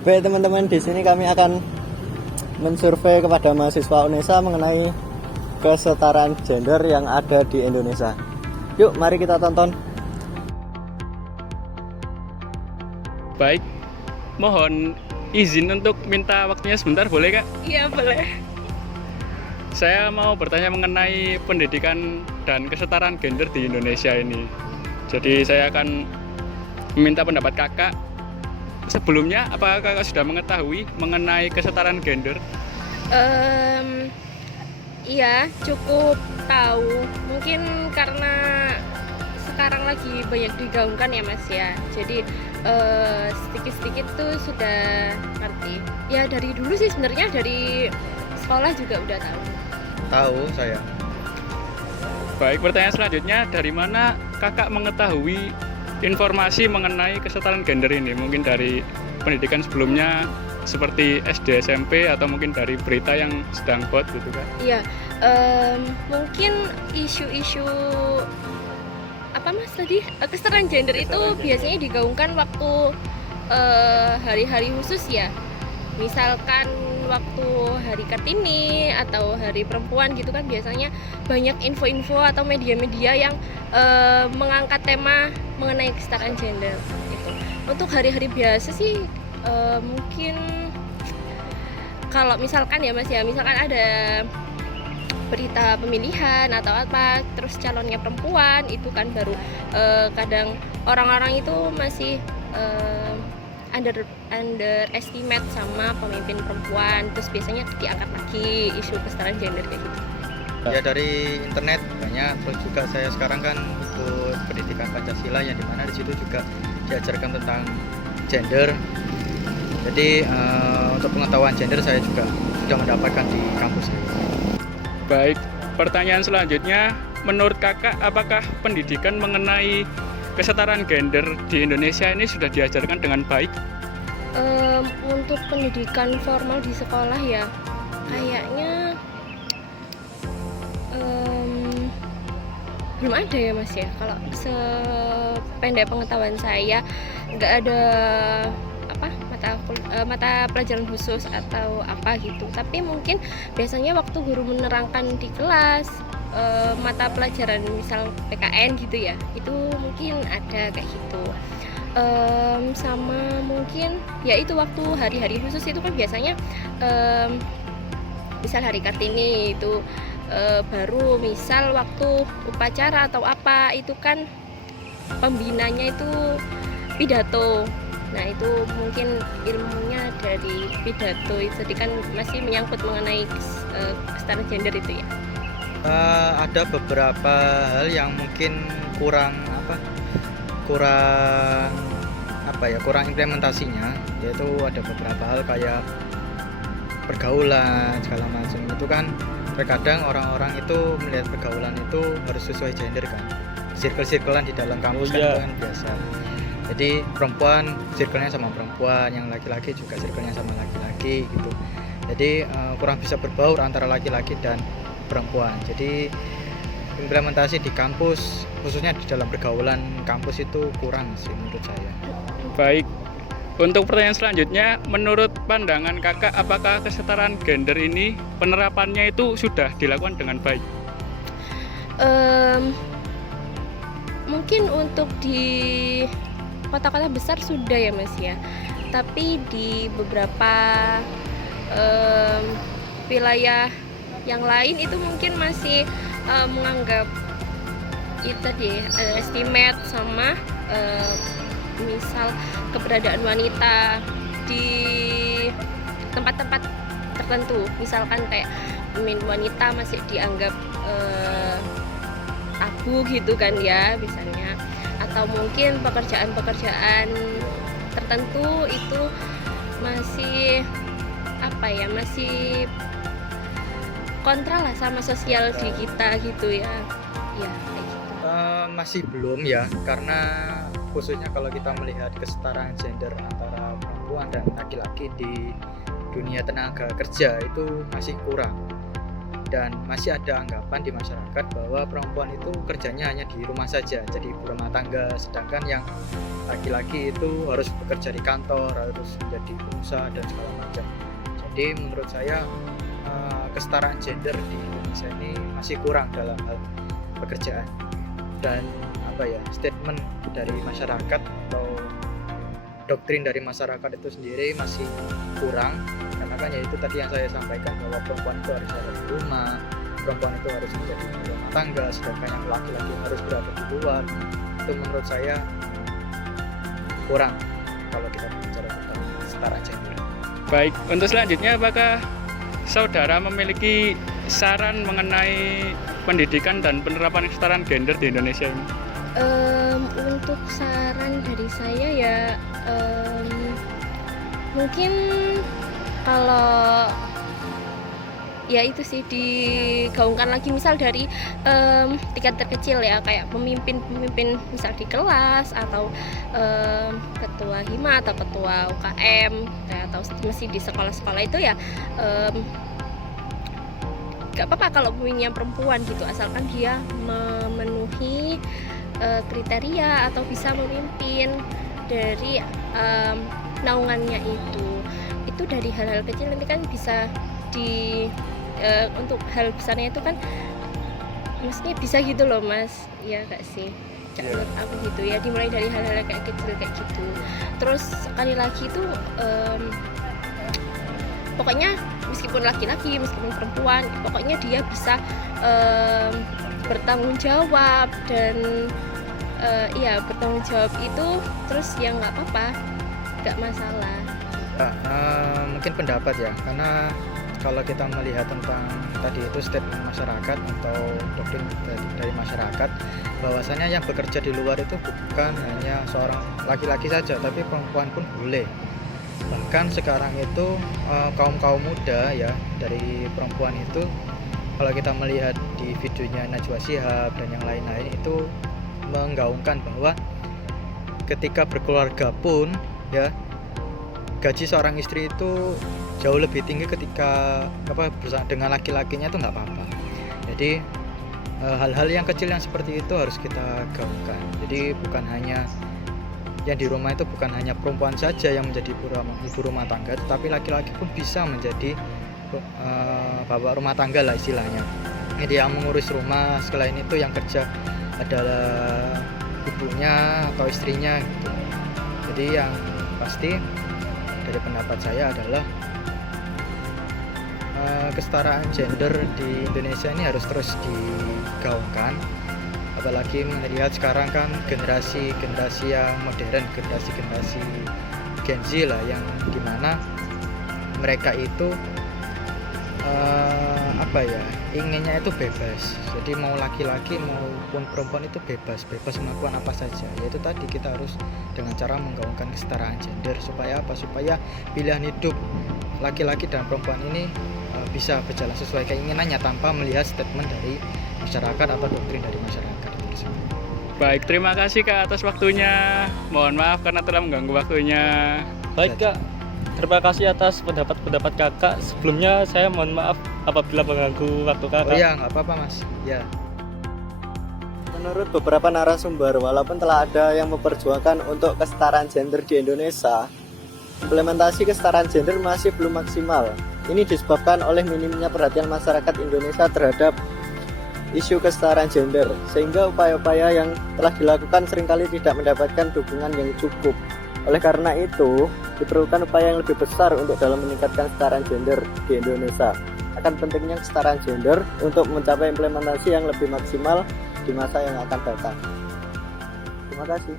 Baik teman-teman, di sini kami akan mensurvei kepada mahasiswa UNESA mengenai kesetaraan gender yang ada di Indonesia. Yuk, mari kita tonton. Baik, mohon izin untuk minta waktunya sebentar, boleh Kak? Iya boleh. Saya mau bertanya mengenai pendidikan dan kesetaraan gender di Indonesia ini. Jadi saya akan meminta pendapat Kakak. Sebelumnya, apakah Kakak sudah mengetahui mengenai kesetaraan gender? Iya cukup tahu. Mungkin karena sekarang lagi banyak digaungkan ya Mas ya. Jadi sedikit-sedikit tuh sudah ngerti. Ya dari dulu sih sebenarnya, dari sekolah juga udah tahu. Tahu saya. Baik, pertanyaan selanjutnya, dari mana Kakak mengetahui informasi mengenai kesetaraan gender ini? Mungkin dari pendidikan sebelumnya seperti SD, SMP, atau mungkin dari berita yang sedang hot gitu kan? Iya, mungkin isu-isu apa Mas tadi? Kesetaraan gender itu biasanya digaungkan waktu hari-hari khusus ya. Misalkan waktu Hari Kartini atau Hari Perempuan gitu kan, biasanya banyak info-info atau media-media yang mengangkat tema mengenai kesetaraan gender gitu. Untuk hari-hari biasa sih mungkin kalau misalkan ya Mas ya, misalkan ada berita pemilihan atau apa, terus calonnya perempuan, itu kan baru kadang orang-orang itu masih underestimate sama pemimpin perempuan, terus biasanya diangkat lagi isu kesetaraan gender kayak gitu. Ya dari internet banyak, terus juga saya sekarang kan ikut pendidikan Pancasila yang dimana di situ juga diajarkan tentang gender. Jadi untuk pengetahuan gender saya juga sudah mendapatkan di kampus. Baik, pertanyaan selanjutnya, menurut Kakak apakah pendidikan mengenai kesetaraan gender di Indonesia ini sudah diajarkan dengan baik? Untuk pendidikan formal di sekolah ya, kayaknya belum ada ya Mas ya. Kalau sependek pengetahuan saya nggak ada apa mata pelajaran khusus atau apa gitu. Tapi mungkin biasanya waktu guru menerangkan di kelas mata pelajaran misal PKN gitu ya, itu mungkin ada kayak gitu. Sama mungkin ya itu waktu hari-hari khusus itu kan biasanya misal Hari Kartini itu baru misal waktu upacara atau apa itu kan pembinanya itu pidato. Nah itu mungkin ilmunya dari pidato itu, jadi kan masih menyangkut mengenai kesetaraan gender itu ya. Ada beberapa hal yang mungkin kurang implementasinya, yaitu ada beberapa hal kayak pergaulan segala macam. Itu kan terkadang orang-orang itu melihat pergaulan itu harus sesuai gender kan, circle-circlean di dalam kampus kan itu kan biasa. Jadi perempuan circle-nya sama perempuan, yang laki-laki juga circle-nya sama laki-laki gitu. Jadi kurang bisa berbaur antara laki-laki dan perempuan. Jadi implementasi di kampus, khususnya di dalam pergaulan kampus, itu kurang sih menurut saya. Baik, untuk pertanyaan selanjutnya, menurut pandangan Kakak apakah kesetaraan gender ini penerapannya itu sudah dilakukan dengan baik? Mungkin untuk di kota-kota besar sudah ya Mas ya, tapi di beberapa wilayah yang lain itu mungkin masih menganggap itu tadi estimate sama misal keberadaan wanita di tempat-tempat tertentu, misalkan kayak wanita masih dianggap tabu gitu kan ya misalnya, atau mungkin pekerjaan-pekerjaan tertentu itu masih masih kontra lah sama sosial di kita gitu ya kayak gitu. Masih belum ya, karena khususnya kalau kita melihat kesetaraan gender antara perempuan dan laki-laki di dunia tenaga kerja itu masih kurang. Dan masih ada anggapan di masyarakat bahwa perempuan itu kerjanya hanya di rumah saja, jadi ibu rumah tangga, sedangkan yang laki-laki itu harus bekerja di kantor, harus menjadi pengusaha dan segala macam. Jadi menurut saya kesetaraan gender di Indonesia ini masih kurang dalam hal pekerjaan, dan statement dari masyarakat atau doktrin dari masyarakat itu sendiri masih kurang. Karena kan ya itu tadi yang saya sampaikan, bahwa perempuan itu harus ada di rumah, perempuan itu harus menjadi ibu rumah tangga, sedangkan yang laki-laki harus berada di luar. Itu menurut saya kurang kalau kita bicara tentang kesetaraan gender. Baik, untuk selanjutnya apakah saudara memiliki saran mengenai pendidikan dan penerapan kesetaraan gender di Indonesia ini? Untuk saran dari saya ya mungkin kalau ya itu sih digaungkan lagi, misal dari tingkat terkecil ya, kayak pemimpin misal di kelas atau ketua hima atau ketua UKM ya, atau masih di sekolah-sekolah itu ya gak apa-apa kalau punya perempuan gitu, asalkan dia memenuhi kriteria atau bisa memimpin dari naungannya itu dari hal-hal kecil nanti kan bisa untuk hal besarnya itu kan maksudnya bisa gitu loh Mas, ya gak sih? Menurut aku gitu ya, dimulai dari hal-hal kayak kecil kayak gitu. Terus sekali lagi itu pokoknya meskipun laki-laki meskipun perempuan, pokoknya dia bisa bertanggung jawab dan bertanggung jawab itu terus ya nggak apa-apa, nggak masalah. Mungkin pendapat ya, karena kalau kita melihat tentang tadi itu statement masyarakat atau doktrin dari masyarakat, bahwasanya yang bekerja di luar itu bukan hanya seorang laki-laki saja, tapi perempuan pun boleh. Bahkan sekarang itu kaum muda ya dari perempuan itu, kalau kita melihat di videonya Najwa Shihab dan yang lain-lain, itu menggaungkan bahwa ketika berkeluarga pun ya gaji seorang istri itu jauh lebih tinggi ketika bersama dengan laki-lakinya itu nggak apa-apa. Jadi hal-hal yang kecil yang seperti itu harus kita gaungkan. Jadi bukan hanya yang di rumah itu bukan hanya perempuan saja yang menjadi ibu rumah tangga, tetapi laki-laki pun bisa menjadi bapak rumah tangga lah istilahnya. Ini yang mengurus rumah, selain itu yang kerja adalah ibunya atau istrinya gitu. Jadi yang pasti dari pendapat saya adalah kesetaraan gender di Indonesia ini harus terus digaungkan, apalagi melihat sekarang kan generasi yang modern, generasi Gen Z lah, yang dimana mereka itu inginnya itu bebas. Jadi mau laki-laki maupun perempuan itu bebas melakukan apa saja. Yaitu tadi kita harus dengan cara menggaungkan kesetaraan gender, supaya pilihan hidup laki-laki dan perempuan ini bisa berjalan sesuai keinginannya tanpa melihat statement dari masyarakat atau doktrin dari masyarakat tersebut. Baik, terima kasih Kak atas waktunya. Mohon maaf karena telah mengganggu waktunya. Baik Kak, terima kasih atas pendapat Kakak. Sebelumnya saya mohon maaf apabila mengganggu waktu Kakak. Oh iya, nggak apa-apa Mas. Ya. Menurut beberapa narasumber, walaupun telah ada yang memperjuangkan untuk kesetaraan gender di Indonesia, implementasi kesetaraan gender masih belum maksimal. Ini disebabkan oleh minimnya perhatian masyarakat Indonesia terhadap isu kesetaraan gender, sehingga upaya-upaya yang telah dilakukan seringkali tidak mendapatkan dukungan yang cukup. Oleh karena itu, diperlukan upaya yang lebih besar untuk dalam meningkatkan kesetaraan gender di Indonesia. Akan pentingnya kesetaraan gender untuk mencapai implementasi yang lebih maksimal di masa yang akan datang. Terima kasih.